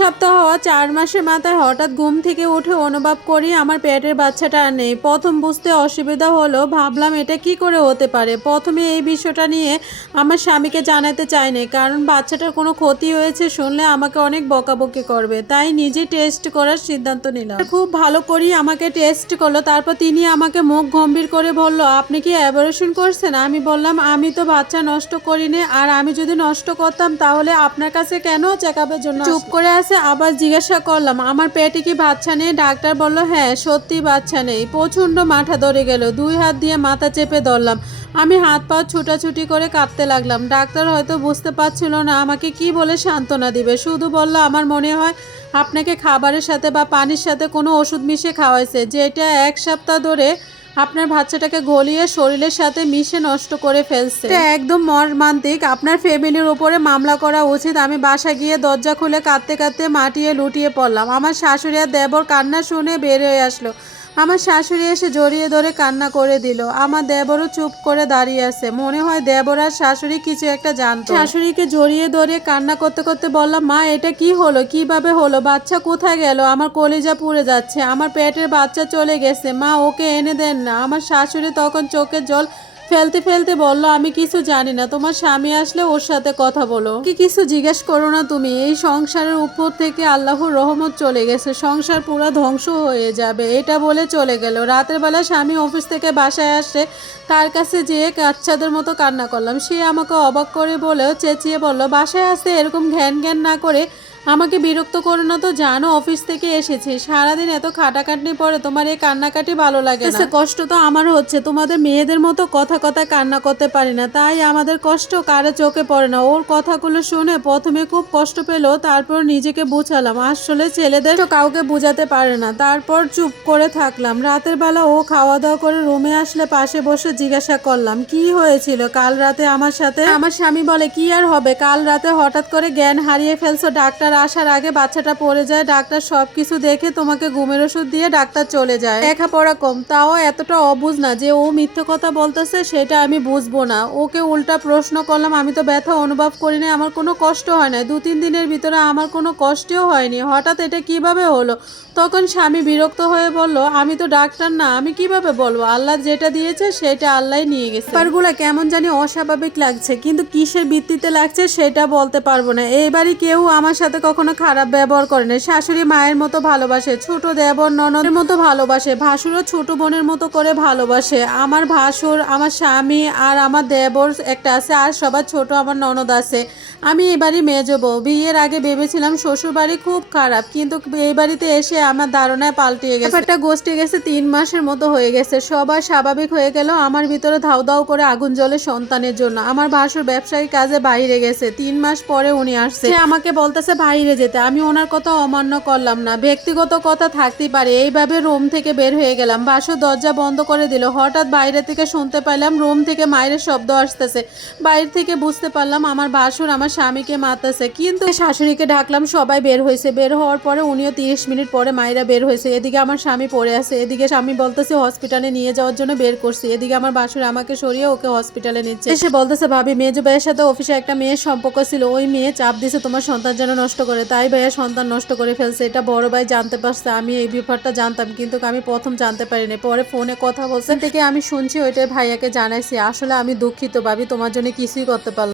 সপ্তাহ চার মাসের মাথায় হঠাৎ ঘুম থেকে উঠে অনুভব করি আমার পেটের বাচ্চাটা আর নেই। প্রথম বুঝতে অসুবিধা হলো, ভাবলাম এটা কি করে হতে পারে? প্রথমে এই বিষয়টা নিয়ে আমার স্বামীকে জানাতে চাইনি, কারণ বাচ্চাটার কোনো ক্ষতি হয়েছে শুনলে আমাকে অনেক বকাবকি করবে। তাই নিজে টেস্ট করার সিদ্ধান্ত নিলাম। খুব ভালো করি আমাকে টেস্ট করল, তারপর তিনি আমাকে মুখ গম্ভীর করে বলল, আপনি কি অ্যাবরেশন করছেন? আমি বললাম, আমি তো বাচ্চা নষ্ট করিনি, আর আমি যদি নষ্ট করতাম তাহলে আপনার কাছে কেন চেক আপের জন্য চুপ করে আছে আবার জিজ্ঞাসা করলাম, আমার পেটে কি বাচ্চা নেই? ডাক্তার বলল হ্যাঁ সত্যি বাচ্চা নেই। প্রচণ্ড মাথা ধরে গেল, দুই হাত দিয়ে মাথা চেপে ধরলাম। আমি হাত পা ছুটাছুটি করে কাঁদতে লাগলাম। ডাক্তার হয়তো বুঝতে পারছিল না, আমাকে কি বলে সান্ত্বনা দিবে? শুধু বলল, আমার মনে হয় আপনাকে খাবারের সাথে বা পানির সাথে কোনো ওষুধ মিশিয়ে খাওয়াইছে, যেটা এক সপ্তাহ ধরে আপনার বাচ্চাটাকে গলিয়ে শরীরের সাথে মিশে নষ্ট করে ফেলছে। এটা একদম মর্মান্তিক। আপনার ফ্যামিলির উপরে মামলা করা উচিত। আমি বাসা গিয়ে দরজা খুলে কাঁদতে কাঁদতে মাটিয়ে লুটিয়ে পড়লাম। আমার শাশুড়ি আর দেবর কান্না শুনে বের হয়ে আসলো। আমার শাশুড়ি এসে জড়িয়ে ধরে কান্না করে দিল। আমার দেবরও চুপ করে দাঁড়িয়ে আছে। মনে হয় দেবর আর শাশুড়ি কিছু একটা জানত। শাশুড়িকে জড়িয়ে ধরে কান্না করতে করতে বললাম, মা, এটা কি হলো? কীভাবে হলো? বাচ্চা কোথায় গেল? আমার কলিজা পুড়ে যাচ্ছে। আমার পেটের বাচ্চা চলে গেছে। মা, ওকে এনে দেন না। আমার শাশুড়ি তখন চোখের জল ফেলতে ফেলতে বলল, আমি কিছু জানি না, তোমার স্বামী আসলে ওর সাথে কথা বলো। কি কিছু জিজ্ঞেস করো না তুমি, এই সংসারের উপর থেকে আল্লাহর রহমত চলে গেছে, সংসার পুরো ধ্বংস হয়ে যাবে। এটা বলে চলে গেল। রাতের বেলা স্বামী অফিস থেকে বাসায় আসে, তার কাছে যেয়ে বাচ্চাদের মতো কান্না করলাম। সে আমাকে অবাক করে বলেও চেঁচিয়ে বলল, বাসায় আসতে এরকম ঘ্যান ঘ্যান না করে আমাকে বিরক্ত করো না তো, জানো অফিস থেকে এসেছি। সারাদিন এত খাটাখাটনি পরে তোমার এই কান্নাকাটি ভালো লাগে না। কষ্ট তো আমার হচ্ছে, তোমাদের মেয়েদের মতো কথা কথা কান্না করতে পারি না, তাই আমাদের কষ্ট কারে চোখে পড়ে না। ওর কথাগুলো শুনে প্রথমে খুব কষ্ট পেল, তারপর নিজেকে বুঝালাম, আসলে ছেলেদের তো কাউকে বোঝাতে পারে না। তারপর চুপ করে থাকলাম। রাতের বেলা ও খাওয়া দাওয়া করে রুমে আসলে পাশে বসে জিজ্ঞাসা করলাম, কি হয়েছিল? কাল রাতে আমার সাথে? আমার স্বামী বলে, কি আর হবে? কাল রাতে হঠাৎ করে জ্ঞান হারিয়ে ফেলছো, ডাক্তার আসার আগে বাচ্চাটা পড়ে যায়, ডাক্তার সব কিছু দেখে তোমাকে ঘুমের ওষুধ দিয়ে ডাক্তার চলে যায়। লেখাপড়া কম, তাও এতটা অবুঝ না যে ও মিথ্যে কথা বলতেছে সেটা আমি বুঝব না। ওকে উল্টা প্রশ্ন করলাম, আমি তো ব্যথা অনুভব করিনি, আমার কোনো কষ্ট হয় না দু তিন দিনের ভিতরে আমার কোনো কষ্টও হয়নি। হঠাৎ এটা কীভাবে হলো? তখন স্বামী বিরক্ত হয়ে বলল, আমি তো ডাক্তার না, আমি কীভাবে বলব? আল্লাহ যেটা দিয়েছে সেটা আল্লাহ নিয়ে গেছে। ব্যাপারগুলো কেমন জানি অস্বাভাবিক লাগছে, কিন্তু কিসের ভিত্তিতে লাগছে সেটা বলতে পারব না। এইবারই কেউ আমার সাথে কখনো খারাপ ব্যবহার করে না। শাশুড়ি মায়ের মতো ভালোবাসে, ছোট দেবর ননদের মতো ভালোবাসে, ভাসুরও ছোট বোনের মতো করে ভালোবাসে। আমার ভাসুর, আমার স্বামী আর আমার দেবর একটা আছে, আর সবার ছোট আমার ননদ আছে। আমি এবারই মেজো বউ। বিয়ের আগে ভেবেছিলাম শ্বশুর বাড়ি খুব খারাপ, কিন্তু এই বাড়িতে এসে আমার ধারণায় পাল্টিয়ে গেছে। ব্যাপারটা গোষ্ঠী গেছে, তিন মাসের মতো হয়ে গেছে। সবাই স্বাভাবিক হয়ে গেল আমার ভিতরে ধাউ ধাউ করে আগুন জ্বলে সন্তানের জন্য। আমার ভাসুর ব্যবসায়ী কাজে বাইরে গেছে। তিন মাস পরে উনি আসছে। আমাকে বলতেছে বাইরে যেতে। আমি ওনার কথা অমান্য করলাম না। ব্যক্তিগত কথা থাকতেই পারে। এইভাবে রুম থেকে বের হয়ে গেলাম। বাসু দরজা বন্ধ করে দিল। হঠাৎ বাইরে থেকে শুনতে পাইলাম রুম থেকে মায়ের শব্দ আসতেছে। বাইরে থেকে বুঝতে পারলাম আমার বাসুর আমার স্বামীকে মারতেছে। কিন্তু শাশুড়িকে ডাকলাম, সবাই বের হয়েছে। বের হওয়ার পরে উনিও তিরিশ মিনিট পরে মায়েরা বের হয়েছে। এদিকে আমার স্বামী পড়ে আছে। এদিকে স্বামী বলতেছে, হসপিটালে নিয়ে যাওয়ার জন্য বের করছি। এদিকে আমার বাসুর আমাকে সরিয়ে ওকে হসপিটালে নিচ্ছে। এসে বলতেছে, ভাবি, মেজো ভাইয়ের সাথে অফিসে একটা মেয়ের সম্পর্ক ছিল। ওই মেয়ে চাপ দিছে তোমার সন্তান যেন নষ্ট করে, তাই ভাইয়া সন্তান নষ্ট করে ফেলছে। এটা বড় ভাই জানতে পারছে, আমি এই ব্যাপারটা জানতাম, কিন্তু আমি প্রথম জানতে পারিনি। পরে ফোনে কথা বলছেন থেকে আমি শুনছি, ওইটাই ভাইয়াকে জানাইছি, আসলে আমি দুঃখিত ভাবি, তোমার জন্য কিছুই করতে পারলাম